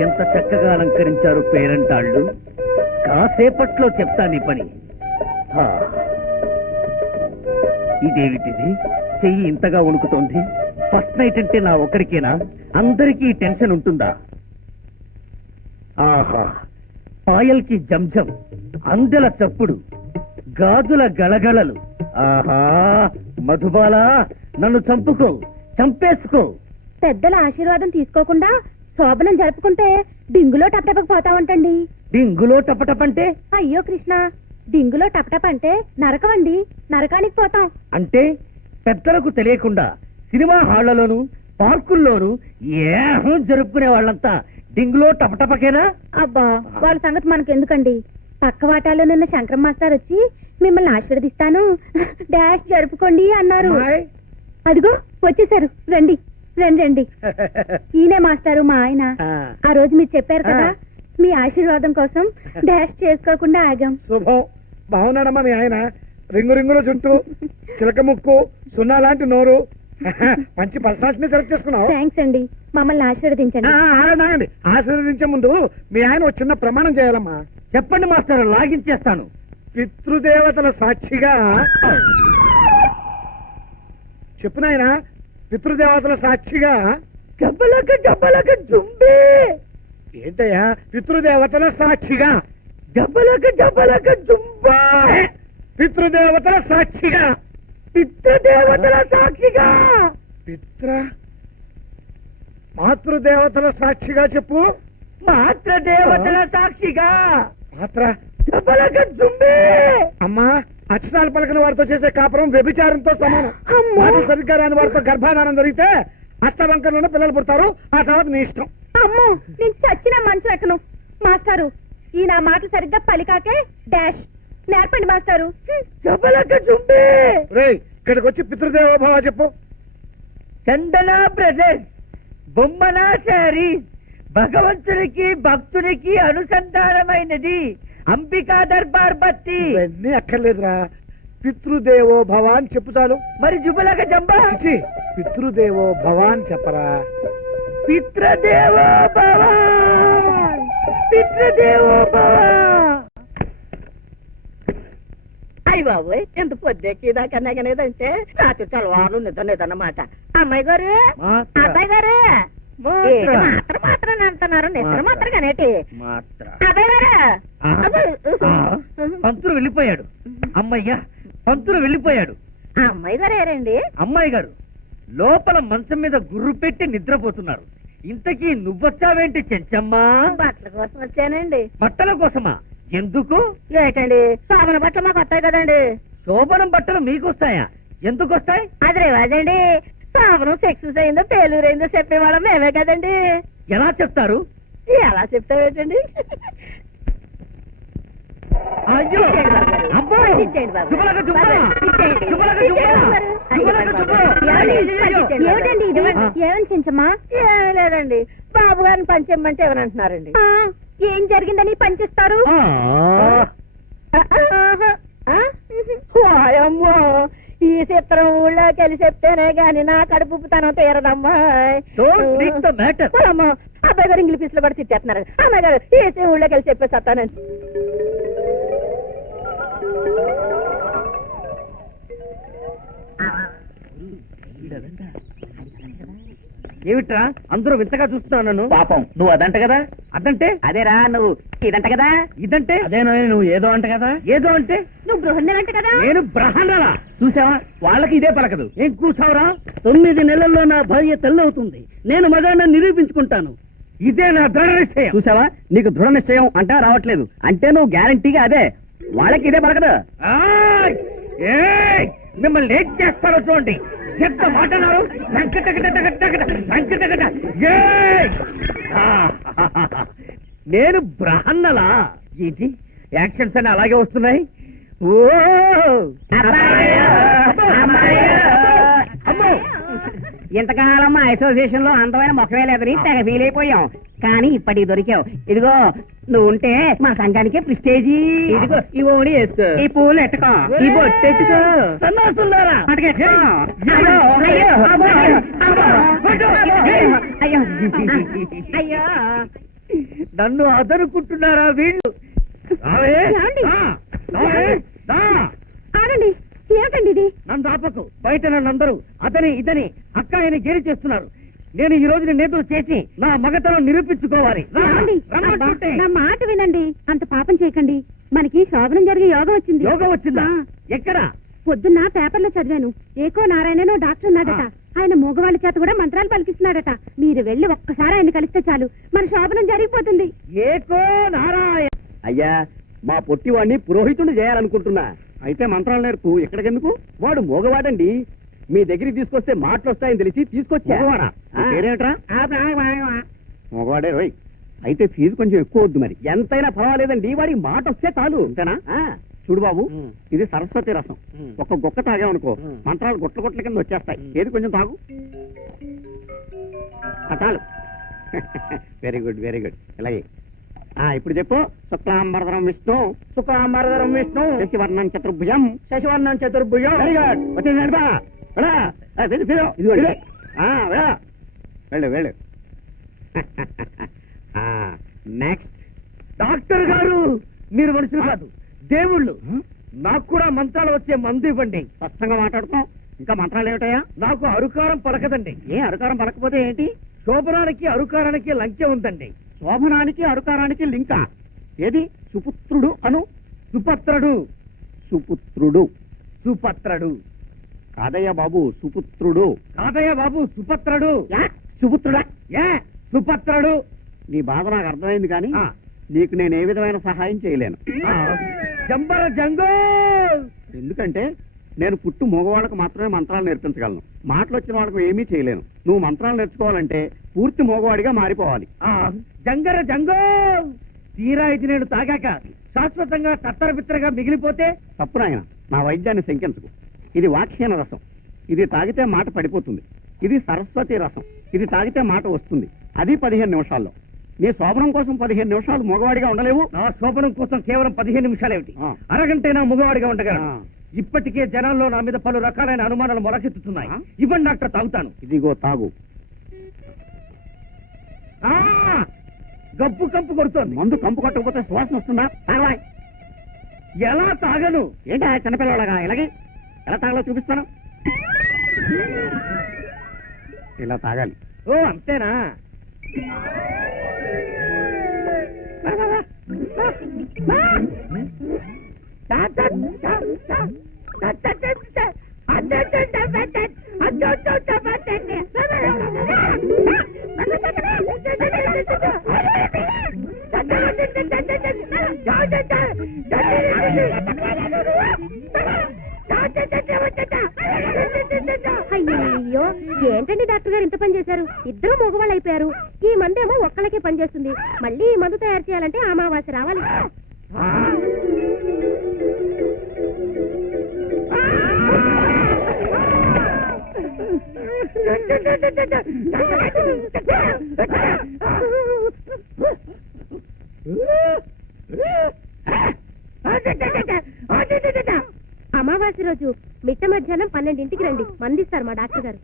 ఎంత చక్కగా అలంకరించారు పేరంటాళ్ళు? కాసేపట్లో చెప్తా నీ పని. ఇదేమిటిది? చెయ్యి ఇంతగా వణుకుతోంది. ఫస్ట్ నైట్ అంటే నా ఒక్కడికేనా? అందరికీ టెన్షన్ ఉంటుందా? ఆహా పాయల్కి జంజం అందెల చప్పుడు గాజుల గళగళలు. ఆహా మధుబాల నన్ను చంపుకో చంపేసుకో. పెద్దల ఆశీర్వాదం తీసుకోకుండా శోభనం జరుపుకుంటే డింగులో టపటపకు పోతావంటండి. డింగులో టపటపంటే అయ్యో కృష్ణ డింగులో టపటప అంటే నరకమండి నరకానికి పోతాం. అంటే పెద్దలకు తెలియకుండా సినిమా హాళ్ళలోను పార్కుల్లోను ఏహం జరుపుకునే వాళ్ళంతా డింగులో టపటపకేనా? అబ్బా వాళ్ళ సంగతి మనకి ఎందుకండి పక్క వాటాలో నిన్న శంకరం మాస్టర్ వచ్చి మిమ్మల్ని ఆశీర్వదిస్తాను. డాష్ జరుపుకోండి అన్నారు. అదిగో వచ్చేసారు రండి. రండి రండి. ఈయనే మాస్టారు మా ఆయన. ఆ. రోజు మీరు చెప్పారు కదా. మీ ఆశీర్వాదం కోసం డాష్ చేసుకోకుండా ఆగాం. శుభం. బాగున్నాడమ్మా మీ ఆయన. రింగు రింగుల చుట్టూ చిలక ముక్కు సున్నా లాంటి నోరు. మంచి పర్సనాలిటీని సెలెక్ట్ చేసుకున్నావు. థ్యాంక్స్ అండి. మమ్మల్ని ఆశీర్వదించండి. ఆగండి. ఆశీర్వదించే ముందు మీ ఆయన ఒక చిన్న ప్రమాణం చేయాలమ్మా. చెప్పండి మాస్టర్ లాగించేస్తాను. పితృదేవతల సాక్షిగా. చెప్పు నాయన పితృదేవతల సాక్షిగా జబ్బలక జబ్బలక జుంబే. ఏంటయ్యా? పితృదేవతల సాక్షిగా జబ్బలక జబ్బలక జుంబా. పితృదేవతల సాక్షిగా పితృదేవతల సాక్షిగా. పిత్ర? మాతృదేవతల సాక్షిగా చెప్పు. మాత్ర దేవతల సాక్షిగా మాత్ర? జబ్బలక జుంబే. అమ్మా అక్షరాలు పలకన వారితో చేసే కాపురం వ్యభిచారంతో సమానం. మాటలు సరిగ్గా రాని వారితో గర్భాధానం జరిగితే అష్టవంకరలోనే పిల్లలు పుడతారు. ఆ తర్వాత నీ ఇష్టం. అమ్మో! నేను చచ్చిన మంచు ఎక్కను. మాస్టారు ఈ నా మాటలు సరిగ్గా పలికాకే డాష్. నేర్పండి మాస్టారు. రేయ్ ఇక్కడికి వచ్చి పితృదేవోభవ చెప్పు. చందన బ్రదర్స్ బొమ్మన శారీస్ భగవంతునికి భక్తునికి అనుసంధానమైనది అంబికా దర్బార్ బత్తి. ఇవన్నీ అక్కర్లేదురా. పితృదేవో భవ అని చెప్పు చాలు. మరి జుబలక జంబ. చిచి, పితృదేవో భవ అని చెప్పరా. పితృదేవో భవ పితృదేవో భవ అయ్య బాబు ఎంత పొద్దెక్కి దాకా నెగనేదంటే రాత్రి చలవాలు నిద్ర నిద్రన్నమాట అమ్మాయి గారు? మాత్ర. అబ్బాయి గారు? మాత్ర. మాత్రం మాత్రం అంటున్నారు. నిద్ర మాత్ర. కానేటి మాత్ర. అబ్బాయి గారు? పంతులు వెళ్ళిపోయాడు. అమ్మయ్యా పంతులు వెళ్ళిపోయాడు. అమ్మాయి గారు ఏరండి అమ్మాయి గారు లోపల మంచం మీద గుర్రు పెట్టి నిద్రపోతున్నారు. ఇంతకీ నువ్వొచ్చావేంటి చెంచమ్మా? బట్టల కోసం వచ్చానండి. బట్టల కోసమా? ఎందుకు? ఏంటండి? సామన బట్టలు మాకు వస్తాయి కదండి. శోభనం బట్టలు మీకొస్తాయా? ఎందుకు వస్తాయి అది రివాజండి సామనం సెక్సెస్ అయిందో ఫెయిల్యూర్ అయిందో చెప్పేవాళ్ళం మేమే కదండి. ఎలా చెప్తారు? ఎలా చెప్తావేటండి? ఏమిటండి ఇది. ఏమని చెంచమ్మా? ఏమీ లేదండి. బాబు గారిని పంచేయమంటే ఎవరంటున్నారండి ఆ, ఏం జరిగిందని పనిచేస్తారు ఈ చిత్రం ఊళ్ళో కలిసి చెప్తేనే గాని నా కడుపు తనం తీరదమ్మా. Don't think the matter. అమ్మో, అబ్బాయి గారు ఇంగ్లీష్లో కూడా తిట్టేస్తున్నారు. అమ్మాయి గారు ఈ ఊళ్ళో కలిసి చెప్పేసి వస్తానండి ఏమిట్రా? అందరూ వింతగా చూస్తున్నావు నన్ను. పాపం. నువ్వు అదంట కదా? అదంటే? అదేరా నువ్వు ఇదంట కదా? ఇదంటే? అదేనా నువ్వు ఏదో అంట కదా? ఏదో అంటే? నువ్వు బృహన్నలంట కదా? నేను బ్రహ్మణలా? చూసావా? వాళ్ళకి ఇదే పలకదు. ఏం కూర్చోవరా? తొమ్మిది నెలల్లో నా భార్య తెల్లవుతుంది. నేను మగాడిని నిరూపించుకుంటాను. ఇదే నా దృఢ నిశ్చయం. చూసావా? నీకు దృఢ నిశ్చయం అంటా రావట్లేదు. అంటే నువ్వు గ్యారంటీగా అదే. వాళ్ళకి ఇదే పలకదు! మిమ్మల్ని ఏం చేస్తారో చూడండి. ఎంత మాటన్నారు వెంకటగటగటగటగట, నేను బ్రహన్నలా ఏంటి? యాక్షన్స్ అని అలాగే వస్తున్నాయి? ఓ అబ్బాయ్యా! అమ్మో! అబ్బాయ్యా! అమ్మో ఇంతకాలం మా అసోసియేషన్లో అందమైన మొక్కమే లేదని తెగ ఫీల్ అయిపోయాం. కానీ ఇప్పటికి దొరికావు. ఇదిగో నువ్వు ఉంటే మా సంఘానికి ప్రిస్టేజీ ఇదిగో ఈ ఓడి వేసుకో. ఈ పూలు ఎట్టుకో. ఈ బొట్టు ఎట్టుకో. సన్నాసులారా అయ్యో నన్ను అదనుకుంటున్నారా వీళ్ళు రావే. ఏమండి? రా, రావే, రా. ఆగండి ఏమిటండి ఇది? నన్ను ఆపకు. బయట నన్నందరూ అతని ఇతని అక్కాయని గేలి చేస్తున్నారు. నేను ఈ రోజు నేతలు చేసి నా మగతనం నిరూపించుకోవాలి. నా మాట వినండి. అంత పాపం చేయకండి. మనకి శోభనం జరిగే యోగం వచ్చింది. యోగం వచ్చిందా. ఎక్కడ? పొద్దున్న పేపర్లో చదివాను. ఏకో నారాయణనో డాక్టర్ ఉన్నాడట. ఆయన మూగవాళ్ళ చేత కూడా మంత్రాలు పలికిస్తున్నాడట. మీరు వెళ్ళి ఒక్కసారి ఆయన కలిస్తే చాలు. మన శోభనం జరిగిపోతుంది. ఏకో నారాయణ. అయ్యా మా పొట్టివాడిని పురోహితుడు చేయాలనుకుంటున్నా. అయితే మంత్రాలు నేర్పు ఎక్కడికెందుకు? వాడు మోగవాడండి. మీ దగ్గరికి తీసుకొస్తే మాటలు వస్తాయని తెలిసి తీసుకొచ్చా? మగవాడా? ఆ. పేరేంట్రా? మగవాడే రోయ్. అయితే ఫీజు కొంచెం ఎక్కువ వద్దు మరి. ఎంతైనా పర్వాలేదండి వాడికి మాట వస్తే చాలు. అంతేనా? చూడు బాబు. ఇది సరస్వతి రసం. ఒక గుక్క తాగామనుకో. మంత్రాలు గుట్ల గుట్ల కింద వచ్చేస్తాయి. ఏది కొంచెం తాగు. చాలు. Very good very good. ఇలాగే. ఆ ఇప్పుడు చెప్పు. శుక్లాంబరధరం విష్ణు. శుక్లాంబరధరం విష్ణు. శశివర్ణం చతుర్భుజం. శశివర్ణం చతుర్భుజం. వెరీ గుడ్ నడిపా. వెళ్ళు. వెళ్ళు వెళ్ళు. నెక్స్ట్ డాక్టర్ గారు మీరు మనుషులు కాదు దేవుళ్ళు. నాకు కూడా మంత్రాలు వచ్చే మందు ఇవ్వండి. స్పష్టంగా మాట్లాడుతాం ఇంకా మంత్రాలు ఏమిటయా నాకు అరుకారం పలకదండి. ఏ అరుకారం పలకపోతే ఏంటి? శోభనానికి అరుకారానికి లంకె ఉందండి. శోభనానికి అరుకారానికి లింక. ఏది? సుపుత్రుడు అను సుపత్రుడు. సుపుత్రుడు. సుపత్రుడు. కాదయ్య బాబు సుపుత్రుడు. కాదయ్య బాబు సుపత్రుడు. సుపుత్రుడా? ఏ సుపత్రుడు. నీ బాధ నాకు అర్థమైంది కానీ. నీకు నేను ఏ విధమైన సహాయం చేయలేను. జంబర జంగో ఎందుకంటే నేను పుట్టు మగవాళ్ళకు మాత్రమే మంత్రాలు నేర్పించగలను. మాటలు వచ్చిన వాళ్ళకు ఏమీ చేయలేను. నువ్వు మంత్రాలు నేర్చుకోవాలంటే పూర్తి మగవాడిగా మారిపోవాలి. ఆ, జంగర జంగో! తీరా ఇది నేను తాగాక శాశ్వతంగా తత్తర బిత్తరగా మిగిలిపోతే తప్పు నాయన నా వైద్యాన్ని శంకించకు. ఇది వాక్యన రసం. ఇది తాగితే మాట పడిపోతుంది. ఇది సరస్వతి రసం. ఇది తాగితే మాట వస్తుంది. అది పదిహేను నిమిషాల్లో. నీ శోభనం కోసం పదిహేను నిమిషాలు మగవాడిగా ఉండలేవు. నా శోభనం కోసం కేవలం పదిహేను నిమిషాలేమిటి? ఆ. అరగంటే నా మగవాడిగా ఉండగలను. ఆ. ఇప్పటికే జనాల్లో నా మీద పలు రకాలైన అనుమానాలు మొలకెత్తుతున్నాయి? ఇవ్వండి డాక్టర్ తాగుతాను. ఇదిగో తాగు. ఆ! గబ్బు కంపు కొడుతోంది. మందు కంపు కొట్టకపోతే సువాసన వస్తుందా? తాగవా? ఎలా తాగను? ఏంటా చిన్నపిల్లలాగా? ఇలాగే ఎలా తాగాలో చూపిస్తాను. ఇలా తాగాలి. ఓ అంతేనా? అయ్యో ఏంటండి డాక్టర్ గారు ఇంత పని చేశారు? ఇద్దరు మగవాళ్ళు అయిపోయారు ఈ మందేమో ఒక్కళ్ళకే పనిచేస్తుంది. మళ్ళీ ఈ మందు తయారు చేయాలంటే అమావాస్య రావాలి. అమావాస్య రోజు మిట్ట మధ్యాహ్నం పన్నెండింటికి రండి. మందిస్తారు మా డాక్టర్ గారు.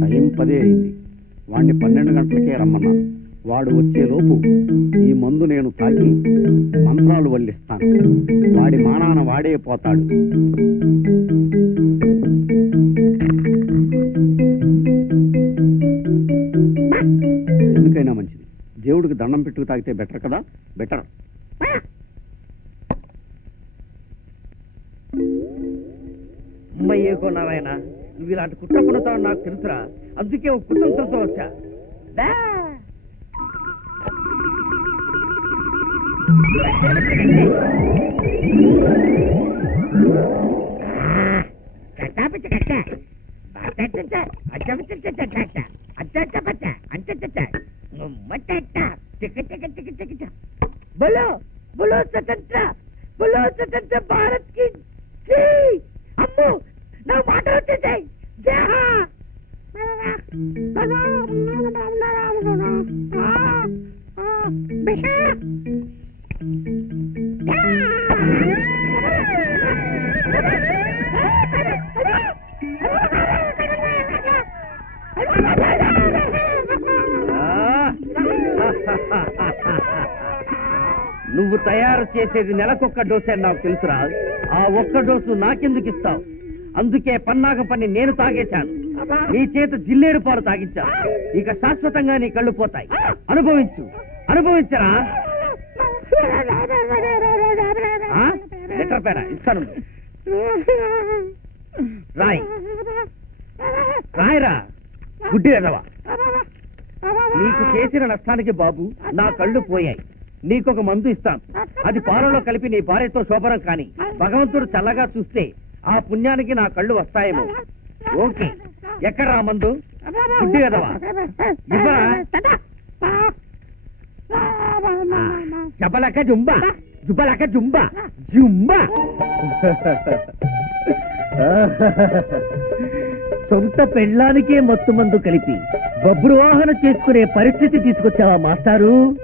టైం పదే అయింది. వాణ్ణి పన్నెండు గంటలకే రమ్మన్నాను వాడు వచ్చేలోపు ఈ మందు నేను తాగి మంత్రాలు వల్లిస్తాను. వాడి మానాన వాడే పోతాడు. ఎందుకైనా మంచిది. దేవుడికి దండం పెట్టుకు తాగితే బెటర్ కదా? బెటర్. అమ్మయ్యే కొన్నావైనా నువ్వు ఇలాంటి కుట్ర పడతావు నాకు తెలుసురా అందుకే ఒక కుతంత్రంతో వచ్చా దా. మచ్చ టిక టిక టిక టిక టిక. बोलो बोलो स्वतंत्र बोलो स्वतंत्र भारत की जय నువ్వు మాట వచ్చేసాయి జై నువ్వు తయారు చేసేది నెలకొక్క డోసే నాకు తెలుసురా. ఆ ఒక్క డోసు నాకెందుకు ఇస్తావు? అందుకే పన్నాగ పని నేను తాగేశాను. నీ చేత జిల్లేడు పాలు తాగించాను. ఇక శాశ్వతంగా నీ కళ్ళు పోతాయి. అనుభవించు. అనుభవించరా? లెటర్ ఇస్తాను. రాయ్. రాయరా? గుడ్డి ఎదవా నీకు చేసిన నష్టానికి బాబు నా కళ్ళు పోయాయి. నీకొక మందు ఇస్తాను. అది పాలలో కలిపి నీ భార్యతో శోభనం కాని. భగవంతుడు చల్లగా చూస్తే ఆ పుణ్యానికి నా కళ్ళు వస్తాయేమో. ఓకే. ఎక్కడ రా మందు? గుడ్డి కదవా ఇవ్వరా జబలక జుంబా. జుబలక జుంబా. జుంబా. సొంత పెళ్ళానికే మత్తు మందు కలిపి బబ్రువాహన చేసుకునే పరిస్థితి తీసుకొచ్చావా మాస్టారు?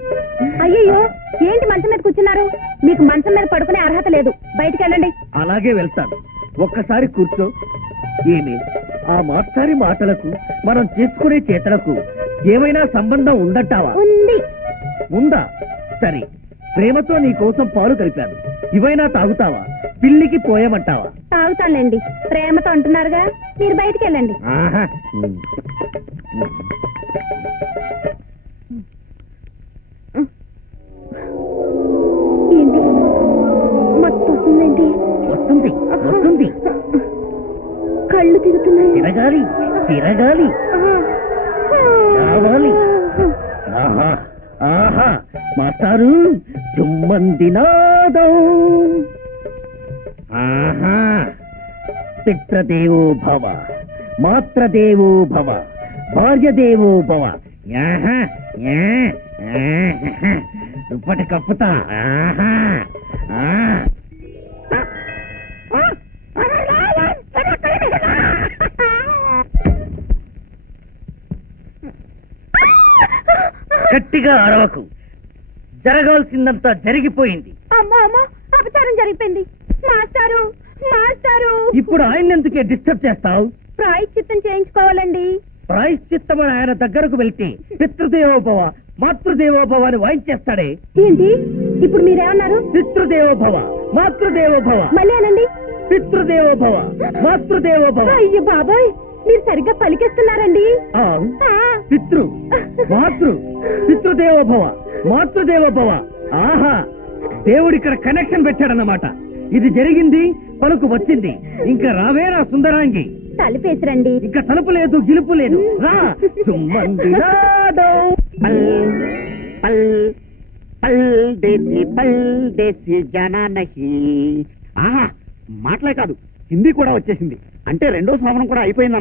అయ్యయ్యో ఏంటి మంచం మీద కూర్చున్నారు? మీకు మంచం మీద పడుకునే అర్హత లేదు. బయటికి వెళ్ళండి. అలాగే వెళ్తాను. ఒక్కసారి కూర్చో. ఏమి? ఆ మాస్టారి మాటలకు మనం చేసుకునే చేతలకు ఏమైనా సంబంధం ఉందంటావా? ఉంది. ఉందా? సరే. ప్రేమతో నీ కోసం పాలు కలిపాను. ఇవైనా తాగుతావా? పిల్లికి పోయమంటావా? తాగుతానులేండి. ప్రేమతో అంటున్నారుగా మీరు బయటికి వెళ్ళండి. ఆహా. ఏంటి? మత్తు వస్తుందేంటి? వస్తుంది వస్తుంది. కళ్ళు తిరుగుతున్నాయి. తిరగాలి తిరగాలి. మాత్రదేవో భవ మాత్రదేవో భవ భార్యదేవో భవ. దుప్పటి కప్పుతా గట్టిగా అరవకు. జరగాల్సిందంతా జరిగిపోయింది. అమ్మో అమ్మో అపచారం జరిగిపోయింది. మాస్టారు మాస్టారు ఇప్పుడు ఆయన ఎందుకే డిస్టర్బ్ చేస్తావు? ప్రాయశ్చిత్తం చేయించుకోవాలండి. ప్రాయశ్చిత్తమని ఆయన దగ్గరకు వెళ్తే పితృదేవోభవ మాతృదేవోభవ అని వాయించేస్తాడే ఏంటి? ఇప్పుడు మీరేమన్నారు? పితృదేవోభవ మాతృదేవోభవ. మళ్ళీ అనండి. పితృదేవోభవ మాతృదేవోభవ. అయ్యో బాబోయ్ మీరు సరిగ్గా పలికేస్తున్నారండి. పితృ మాతృ పితృదేవోభవ మాతృదేవోభవ. ఆహా దేవుడు ఇక్కడ కనెక్షన్ పెట్టాడన్నమాట. ఇది జరిగింది పలుకు వచ్చింది. ఇంకా రావే నా సుందరాంగి. తలుపేసిరండి. ఇంకా తలుపు లేదు గిలుపు లేదు. రా. చుమ్మంది నాదో. పల్ పల్ పల్ దేశీ పల్ దేశీ జనా నహి ఆహా మాటలే కాదు. హిందీ కూడా వచ్చేసింది. అంటే రెండో శ్రావణం కూడా అయిపోయింది